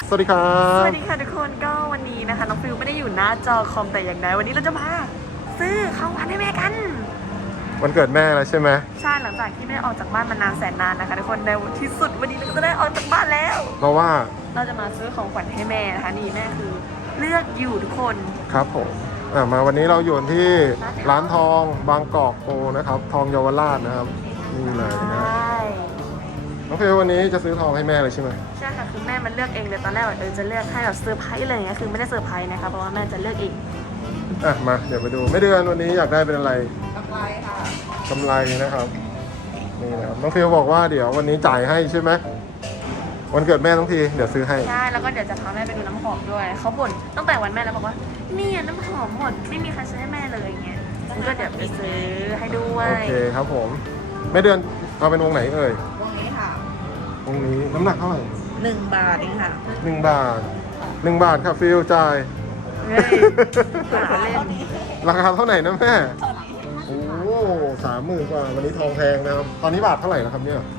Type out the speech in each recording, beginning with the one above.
สวัสดีครับสวัสดีค่ะทุกคนก็วันนี้นะคะน้องฟิวไม่ได้อยู่หน้าจอคอมแต่อย่างใดวันนี้เราจะมาซื้อของขวัญให้แม่กันวันเกิดแม่แล้วใช่ไหมใช่หลังจากที่ไม่ได้ออกจากบ้านมานานแสนนานนะคะทุกคนในที่สุดวันนี้เราก็จะได้ออกจากบ้านแล้วเพราะว่าเราจะมาซื้อของขวัญให้แม่นะคะนี่แม่คือเลือกอยู่ทุกคนครับผมมาวันนี้เราอยู่ที่ร้านทองบางกอกโกนะครับทองเยาวราชนะครับนี่เลยนะใช่น้องเฟลวันนี้จะซื้อทองให้แม่เลยใช่ไหมใช่ค่ะคือแม่มันเลือกเองเลยตอนแรกว่าจะเลือกให้แบบเซอร์ไพรส์อะไรอย่างเงี้ยคือไม่ได้เซอร์ไพรส์นะคะเพราะว่าแม่จะเลือกเองมาเดี๋ยวไปดูไม่เดือนวันนี้อยากได้เป็นอะไรกำไรค่ะกำไรนะครับนี่นะครับน้องเฟลบอกว่าเดี๋ยววันนี้จ่ายให้ใช่ไหมวันเกิดแม่ทั้งทีเดี๋ยวซื้อให้ใช่แล้วก็เดี๋ยวจะพาแม่ไปดูน้ำหอมด้วยเขาบ่นตั้งแต่วันแม่แล้วบอกว่าเนี่ยน้ำหอมหมดไม่มีใครซื้อให้แม่เลยอย่างเงี้ยซึ่งก็เดี๋ยวไปซื้อให้ด้วยโอเคครับผมไม่เดือนเอาเป็นวงไหนเอ่ยวงนี้ค่ะวงนี้น้ำหนักเท่าไหร่ 1 บาทเองค่ะ 1 บาทค่ะฟิลจ่ายเฮ้ยเปิดเล่นราคาเท่าไหร่นะแม่โอ้30,000 กว่าวันนี้ทองแพงนะครับตอนนี้บาทเท่าไหร่แล้วครับเนี่ย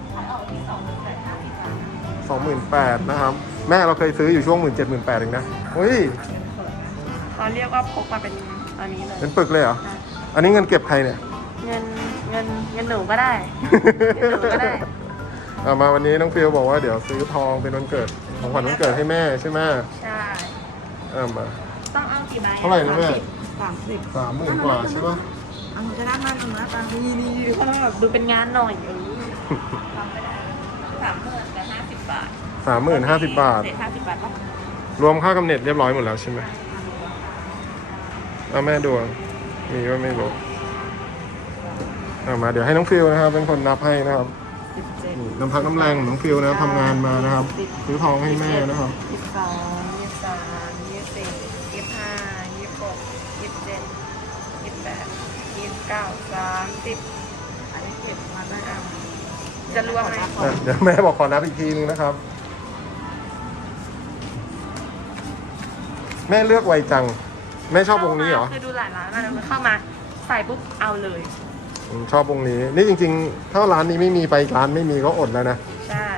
28,000นะครับแม่เราเคยซื้ออยู่ช่วง17,000 18,000เองนะเฮ้ยเขาเรียกว่าพกมาเป็นอันนี้เลยเป็นปึกเลยเหรออันนี้เงินเก็บใครเนี่ยเงินหนูก็ได้เงินหนูก็ได้มาวันนี้น้องฟิลบอกว่าเดี๋ยวซื้อทองเป็นวันเกิดของขวัญวันเกิดให้แม่ใช่ไหมใช่มาต้องเอากี่ใบเท่าไหร่นะแม่ 30 30,000 กว่าใช่ปะอันจะได้มาตรงนั้นตามนี่เขาต้องแบบดูเป็นงานหน่อยทำไม่ได้30,000แต่50 บาท 50,000 50 บาทเศษ50 บาทป่ะรวมค่ากำเนิดเรียบร้อยหมดแล้วใช่ไหมแม่ดูมีว่าไม่รู้มาเดี๋ยวให้น้องฟิลนะครับเป็นคนนับให้นะครับน้ำพักน้ำแรงของน้องฟิลนะทำงานมานะครับซื้อทองให้แม่นะครับ 22 23 24 25 26 27 28 29 30อันนี้เก็บมาได้จะรวมไหมเดี๋ยวแม่บอกขอนับอีกทีนึงนะครับแม่เลือกไวจังแม่ชอบวงนี้เหรอคือดูหลายร้านมาแล้วเข้ามาใส่ปุ๊บเอาเลยชอบวงนี้นี่จริงๆถ้าร้านนี้ไม่มีไปร้านไม่มีก็อดแล้วนะใช่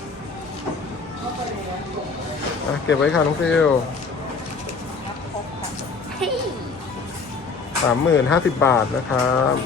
เก็บไว้ค่ะน้องฟิล50,000 50 บาทนะครับ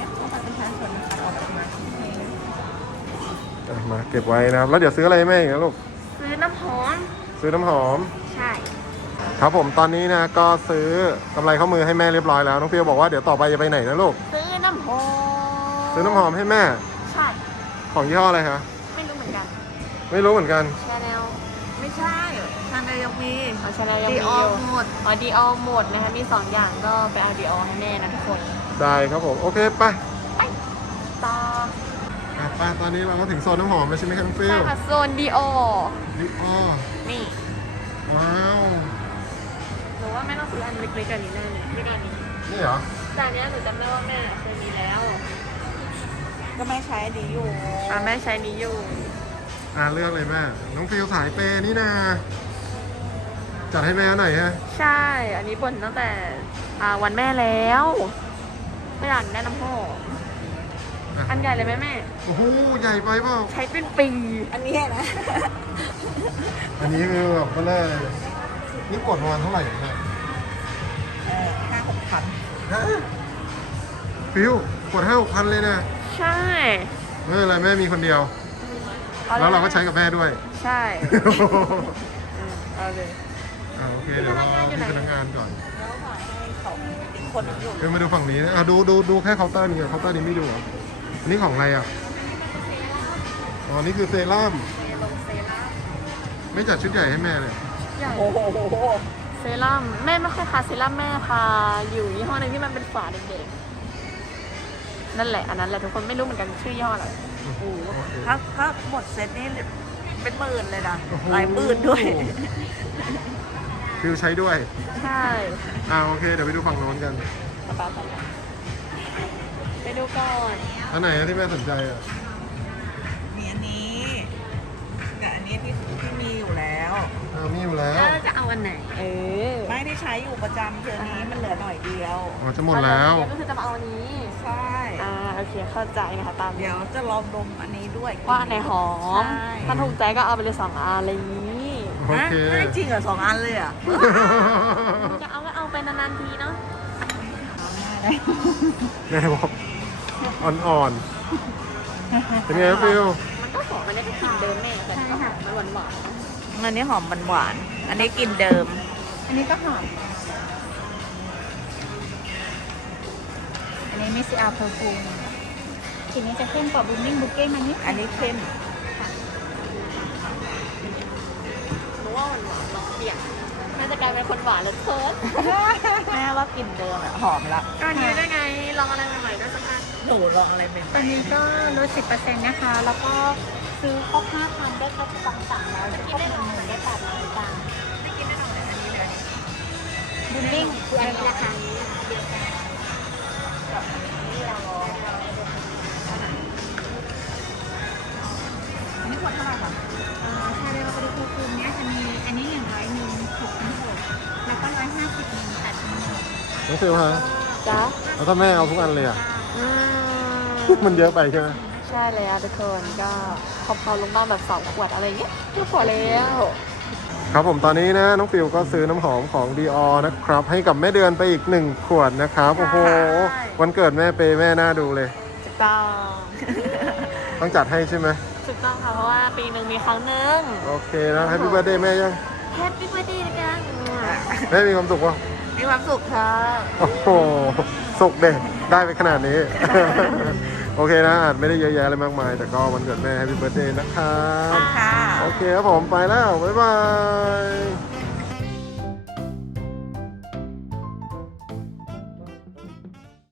มาเก็บไว้นะครับแล้วเดี๋ยวซื้ออะไรให้แม่อีกนะลูกซื้อน้ำหอมใช่ครับผมตอนนี้นะก็ซื้อกำไรข้อมือให้แม่เรียบร้อยแล้วน้องฟิลบอกว่าเดี๋ยวต่อไปจะไปไหนนะลูกซื้อน้ำหอมให้แม่ใช่ของยี่ห้ออะไรคะไม่รู้เหมือนกันชาแนลไม่ใช่ชาแนลยังมีชาแนลยังมีดีออหมดดีออหมดนะคะมี2 อย่างก็ไปเอาดีออให้แม่นะทุกคนได้ครับผมโอเคไปต่อไปตอนนี้เราก็ถึงโซนน้ำหอมแล้วใช่ไหมครับน้องฟิลใช่ค่ะโซนดีออนี่ว้าวหนูว่าแม่ต้องซื้ออันเล็กๆอันนี้แน่เลยไม่ได้นี่เหรอแต่อันนี้หนูจำได้ว่าแม่เคยมีแล้วก็ไม่ใช้ดีอยู่แม่ใช้นี้อยู่เลือกเลยแม่น้องฟิลสายเปย์นี่นาจัดให้แม่หน่อยฮะใช่อันนี้บ่นตั้งแต่วันแม่แล้วไม่อยากได้น้ำหอมอันใหญ่เลยไหมแม่โอ้โหใหญ่ไปเปล่าใช้เป็นปีอันนี้นะอันนี้คือแบบก็เลยนี่กดประมาณเท่าไหร่เนี่ย 5-6 พันฟิวกด5-6 พันเลยนะใช่ไม่เป็นไรแม่มีคนเดียวแล้วเราก็ใช้กับแม่ด้วยใช่เอาเลยโอเคเดี๋ยวรอที่พนักงานก่อนแล้วขายให้2 คนอยู่มาดูฝั่งนี้นะดูแค่เคาน์เตอร์นี้เคาน์เตอร์นี้ไม่ดูอันนี้ของอะไรนี่คือเซรั่มไม่จัดชุดใหญ่ให้แม่เลยโอ้โหเซรั่มแม่ไม่ค่อยทาเซรั่มแม่ทาอยู่ยี่ห้อนึงที่มันเป็นฝาเด็กๆนั่นแหละอันนั้นแหละทุกคนไม่รู้เหมือนกันชื่อยี่ห้ออะไรถ้าหมดเซตนี้เป็นหมื่นเลยนะหลายหมื่นด้วยฟิวใช้ด้วยใช่โอเคเดี๋ยวไปดูฝั่งโน้นกันไปดูก่อนอันไหนที่แม่สนใจมีอันนี้กับอันนี้ที่มีอยู่แล้วมีอยู่แล้วแล้วจะเอาอันไหนไม่ได้ใช้อยู่ประจำเทือนี้มันเหลือหน่อยเดียวจะหมดแล้วก็คือจะมาเอาอันนี้ใช่โอเคเข้าใจนะคะตามเดี๋ยวจะลองดมอันนี้ด้วยว่าในหอมถ้าถูกใจก็เอาไปเลย2 อันอะไรนี้โอเคไม่จริงเหรอ2 อันเลยอ่ะจะเอาไปนานๆทีเนาะแม่บอกอ่อนๆเป็นไงฟิวมันก็หอมมันได้ก็กลิ่นเดิมแม่แต่ก็หอมมันหวานอันนี้หอมหวานๆอันนี้กลินเดิมๆอันนี้ก็หอม อันนี้มิสอาเพอร์ฟูมกลิ่นนี้จะเข้มกว่าบูมมิ่งบุกเก้มันนิดอันนี้เข้มๆเพราะว่ามันหวานลองเปลี่ยนน่าจะกลายเป็นคนหวานแล้วเคิร์ดแม่ว่ากลิ่นเดิมอะหอมละตอนนี้ได้ไงลองอะไรใหม่ๆด้วยสักครั้งหนูลองอะไรเป็นตอนนี้ก็ลด 10% นะคะ แล้วก็ซื้อครบ 5,000 ได้ครบ2 300แล้วครบ10,000ได้800บาทไม่กินได้หน่อยอันนี้เลยบูมมิ่งอันนี้ราคานี้เดียวกันอันนี้ขวดเท่าไหร่คะชาเดลบริโภคภูมิเนี่ยจะมีอันนี้100มิล6.6แล้วก็150มิล8.6 น้องฟิวฮะจ้าแล้วถ้าแม่เอาทุกอันเลยอ่ะ มันเยอะไปใช่ไหมใช่เลยอะทุกคนก็พอลงบ้างแบบ2 ขวดอะไรเงี้ยก็พอแล้วครับผมตอนนี้นะน้องฟิวก็ซื้อน้ำหอมของ Dior นะครับ ให้กับแม่เดือนไปอีก1 ขวดนะครับ โอ้โห วันเกิดแม่เปย์แม่น่าดูเลยถูกต้องต้องจัดให้ใช่ไหมถูกต้องค่ะเพราะว่าปีหนึ่งมีครั้งหนึ่งโอเคนะ Happy Birthday แม่ยังแฮปปี้เบิร์ดเดย์นะกันแม่มีความสุขวะมีความสุขค่ะโอ้โหสุขเด็ได้ไปขนาดนี้ โอเคนะอาจไม่ได้เยอะแยะอะไรมากมาย แต่ก็วันเกิดแม่ Happy Birthday นะครับค่ะโอเคครับผมไปแล้ว บ๊ายบาย